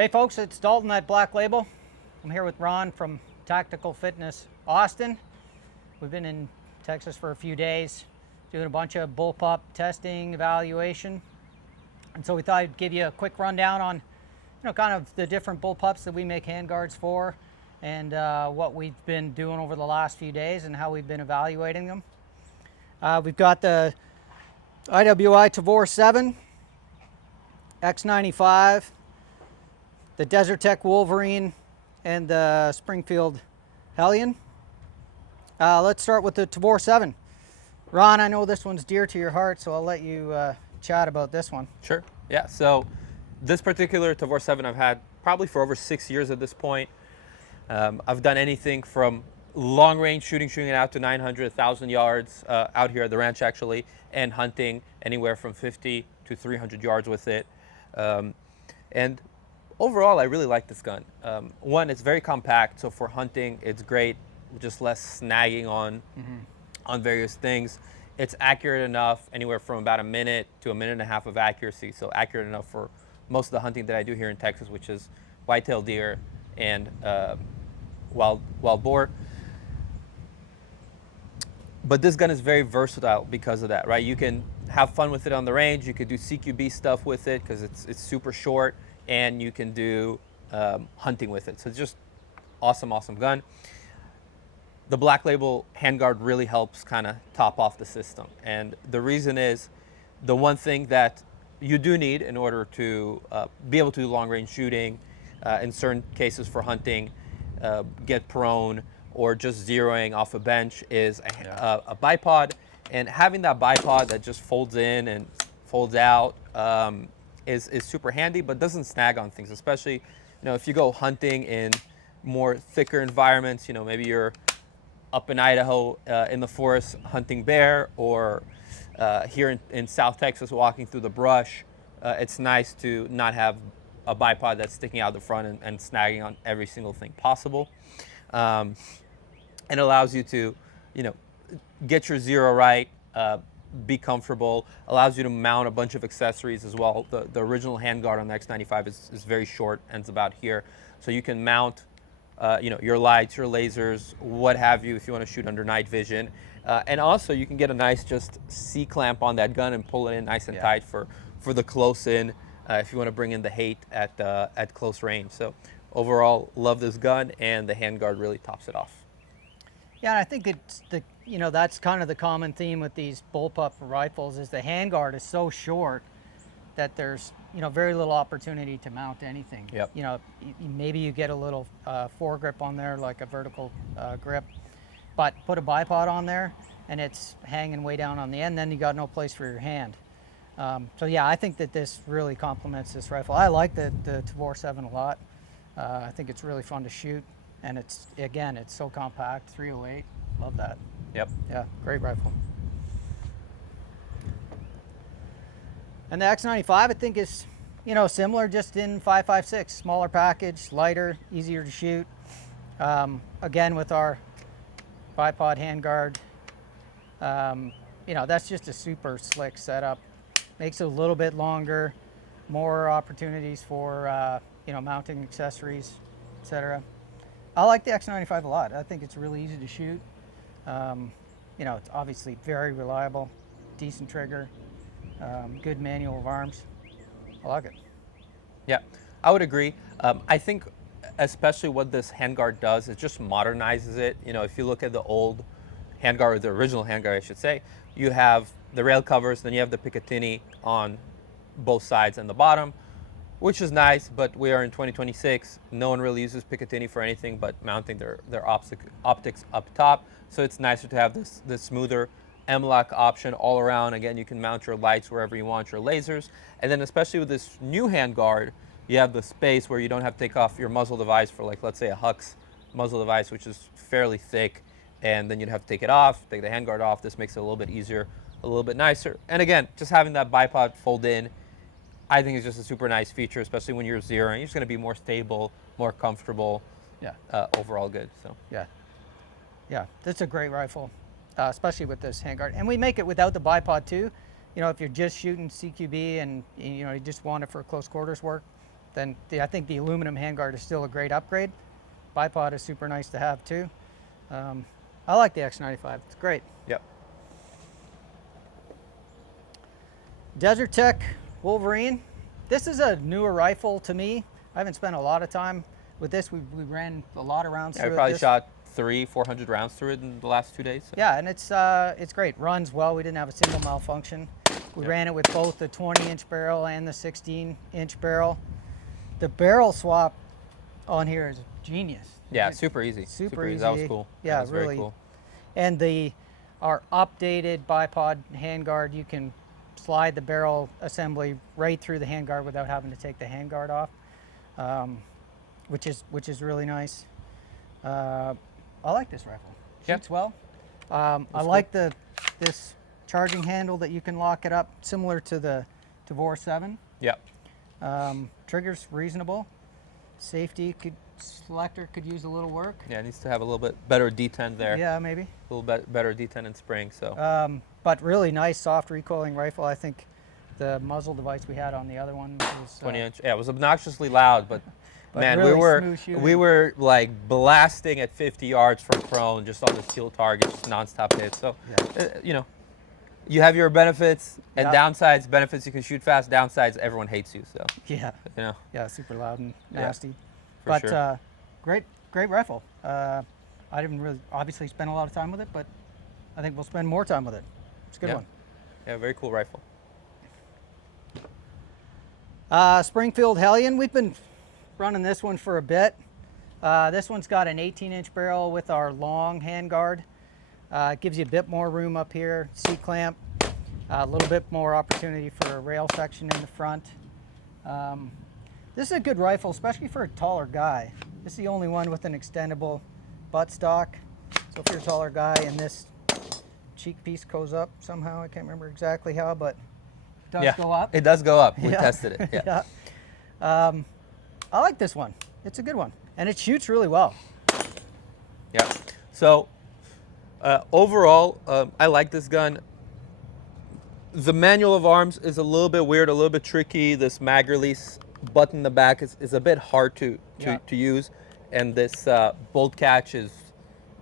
Hey folks, it's Dalton at Black Label. I'm here with Ron from Tactical Fitness Austin. We've been in Texas for a few days doing a bunch of bullpup testing, evaluation. And so we thought I'd give you a quick rundown on kind of the different bullpups that we make handguards for and what we've been doing over the last few days and how we've been evaluating them. We've got the IWI Tavor 7, X95, the Desert Tech Wolverine, and the Springfield Hellion. Let's start with the Tavor 7. Ron, I know this one's dear to your heart, so I'll let you chat about this one. Sure. Yeah. So this particular Tavor 7 I've had probably for over 6 years at this point. I've done anything from long range shooting it out to 900, 1,000 yards out here at the ranch actually, and hunting anywhere from 50 to 300 yards with it. And overall, I really like this gun. One, it's very compact, so for hunting, it's great. Just less snagging on various things. It's accurate enough, anywhere from about a minute to a minute and a half of accuracy. So accurate enough for most of the hunting that I do here in Texas, which is whitetail deer and wild boar. But this gun is very versatile because of that, right? You can have fun with it on the range. You could do CQB stuff with it because it's super short, and you can do hunting with it. So it's just awesome gun. The Black Label handguard really helps kind of top off the system. And the reason is, the one thing that you do need in order to be able to do long range shooting, in certain cases for hunting, get prone, or just zeroing off a bench is a bipod. And having that bipod that just folds in and folds out is super handy, but doesn't snag on things, especially if you go hunting in more thicker environments. Maybe you're up in Idaho in the forest hunting bear, or here in South Texas walking through the brush. It's nice to not have a bipod that's sticking out the front and snagging on every single thing possible. It allows you to get your zero right, be comfortable, allows you to mount a bunch of accessories as well. The original handguard on the X95 is very short, ends about here. So you can mount your lights, your lasers, what have you, if you want to shoot under night vision. And also you can get a nice just C-clamp on that gun and pull it in nice and tight for the close in, if you want to bring in the hate at close range. So overall, love this gun, and the handguard really tops it off. Yeah, and I think it's that's kind of the common theme with these bullpup rifles is the handguard is so short that there's very little opportunity to mount anything. Yep. Maybe you get a little foregrip on there, like a vertical grip, but put a bipod on there and it's hanging way down on the end, then you got no place for your hand. So yeah, I think that this really complements this rifle. I like the Tavor 7 a lot. I think it's really fun to shoot, and it's so compact, 308, love that. Yep. Yeah, great rifle. And the X95, I think, is similar, just in 5.56, smaller package, lighter, easier to shoot. Again, with our bipod handguard, that's just a super slick setup. Makes it a little bit longer, more opportunities for mounting accessories, etc. I like the X95 a lot. I think it's really easy to shoot. It's obviously very reliable, decent trigger, good manual of arms. I like it. Yeah, I would agree. I think especially what this handguard does is just modernizes it. If you look at the old handguard, or the original handguard, I should say, you have the rail covers, then you have the Picatinny on both sides and the bottom, which is nice, but we are in 2026. No one really uses Picatinny for anything but mounting their optics up top. So it's nicer to have this smoother M-LOK option all around. Again, you can mount your lights wherever you want, your lasers. And then especially with this new handguard, you have the space where you don't have to take off your muzzle device for, like, let's say a Hux muzzle device, which is fairly thick, and then you'd have to take it off, take the handguard off. This makes it a little bit easier, a little bit nicer. And again, just having that bipod fold in, I think is just a super nice feature, especially when you're zeroing. You're just going to be more stable, more comfortable. Yeah. Overall good. So. Yeah, that's a great rifle, especially with this handguard. And we make it without the bipod too. If you're just shooting CQB and you just want it for close quarters work, then I think the aluminum handguard is still a great upgrade. Bipod is super nice to have too. I like the X95, it's great. Yep. Desert Tech Wolverine. This is a newer rifle to me. I haven't spent a lot of time with this. We ran a lot of rounds Yeah, through we it. probably shot 300-400 rounds through it in the last 2 days. So. Yeah, and it's great. Runs well. We didn't have a single malfunction. We ran it with both the 20-inch barrel and the 16-inch barrel. The barrel swap on here is genius. Yeah, super easy. Super easy. That was cool. Yeah, that was really very cool. And our updated bipod handguard, you can slide the barrel assembly right through the handguard without having to take the handguard off, which is really nice. I like this rifle. Shoots well. I like this charging handle that you can lock it up, similar to the Tavor 7. Yep. Trigger's reasonable. Safety selector could use a little work. Yeah, it needs to have a little bit better detent there. Yeah, maybe. A little bit better detent and spring. So. But really nice, soft recoiling rifle. I think the muzzle device we had on the other one was 20-inch. Yeah, it was obnoxiously loud, but man, really we were like blasting at 50 yards from prone, just on the steel target, just nonstop hits. So, you know, you have your benefits and downsides. Benefits, you can shoot fast. Downsides, everyone hates you. So yeah, you know, yeah, super loud and nasty. For sure. Great rifle. I didn't really obviously spend a lot of time with it, but I think we'll spend more time with it. It's a good one. Yeah, very cool rifle. Springfield Hellion. We've been running this one for a bit. This one's got an 18-inch barrel with our long handguard. It gives you a bit more room up here, C-clamp, a little bit more opportunity for a rail section in the front. This is a good rifle, especially for a taller guy. This is the only one with an extendable buttstock. So if you're a taller guy and this cheek piece goes up somehow, I can't remember exactly how, but it does go up. It does go up. We tested it. Yeah. I like this one. It's a good one. And it shoots really well. Yeah. So overall, I like this gun. The manual of arms is a little bit weird, a little bit tricky. This mag release button in the back is a bit hard to use. And this bolt catch is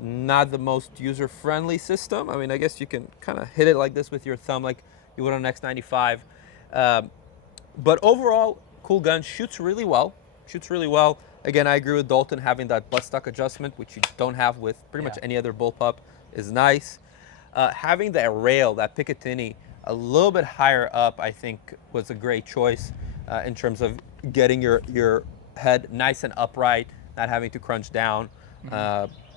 not the most user-friendly system. I mean, I guess you can kind of hit it like this with your thumb like you would on an X95. But overall, cool gun. Shoots really well. Again, I agree with Dalton, having that buttstock adjustment, which you don't have with pretty much any other bullpup, is nice. Having that rail, that Picatinny, a little bit higher up, I think was a great choice in terms of getting your head nice and upright, not having to crunch down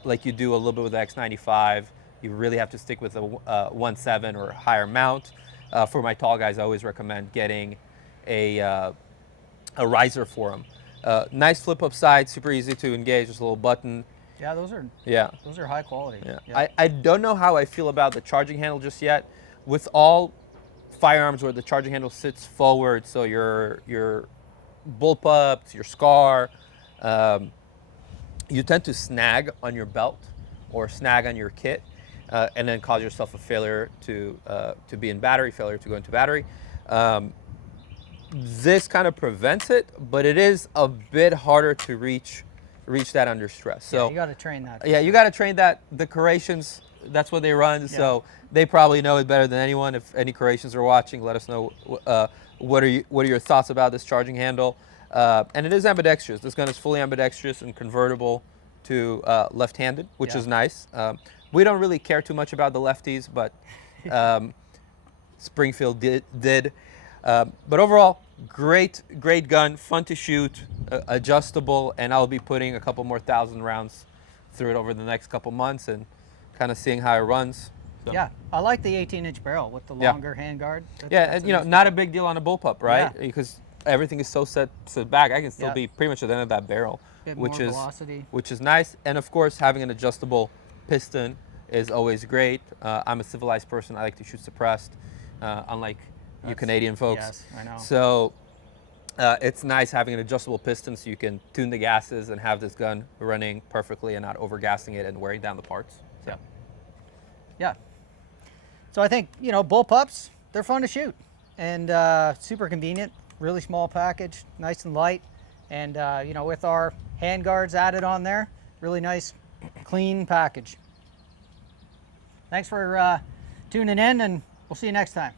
like you do a little bit with the X95. You really have to stick with a 1.7 or higher mount. For my tall guys, I always recommend getting a riser for them. Nice flip up side, super easy to engage, just a little button. Yeah, those are high quality. Yeah. I don't know how I feel about the charging handle just yet. With all firearms where the charging handle sits forward, so your bullpups, your SCAR, you tend to snag on your belt or snag on your kit, and then cause yourself a failure to be in battery, failure to go into battery. This kind of prevents it, but it is a bit harder to reach that under stress. So you got to train that. Yeah, you got to train that. The Croatians, that's what they run, so they probably know it better than anyone. If any Croatians are watching, let us know what are your thoughts about this charging handle. And it is ambidextrous. This gun is fully ambidextrous and convertible to left-handed, which is nice. We don't really care too much about the lefties, but Springfield did. But overall, great gun, fun to shoot, adjustable, and I'll be putting a couple more 1,000 rounds through it over the next couple months and kind of seeing how it runs. So. Yeah, I like the 18-inch barrel with the longer handguard. That's and not a big deal on a bullpup, right? Yeah. Because everything is so set back. I can still be pretty much at the end of that barrel, which is nice. And of course, having an adjustable piston is always great. I'm a civilized person. I like to shoot suppressed, unlike you Canadian folks. Yes, I know. So it's nice having an adjustable piston so you can tune the gases and have this gun running perfectly and not overgassing it and wearing down the parts. So. Yeah. So I think, bullpups, they're fun to shoot and super convenient, really small package, nice and light. And you know, with our hand guards added on there, really nice, clean package. Thanks for tuning in, and we'll see you next time.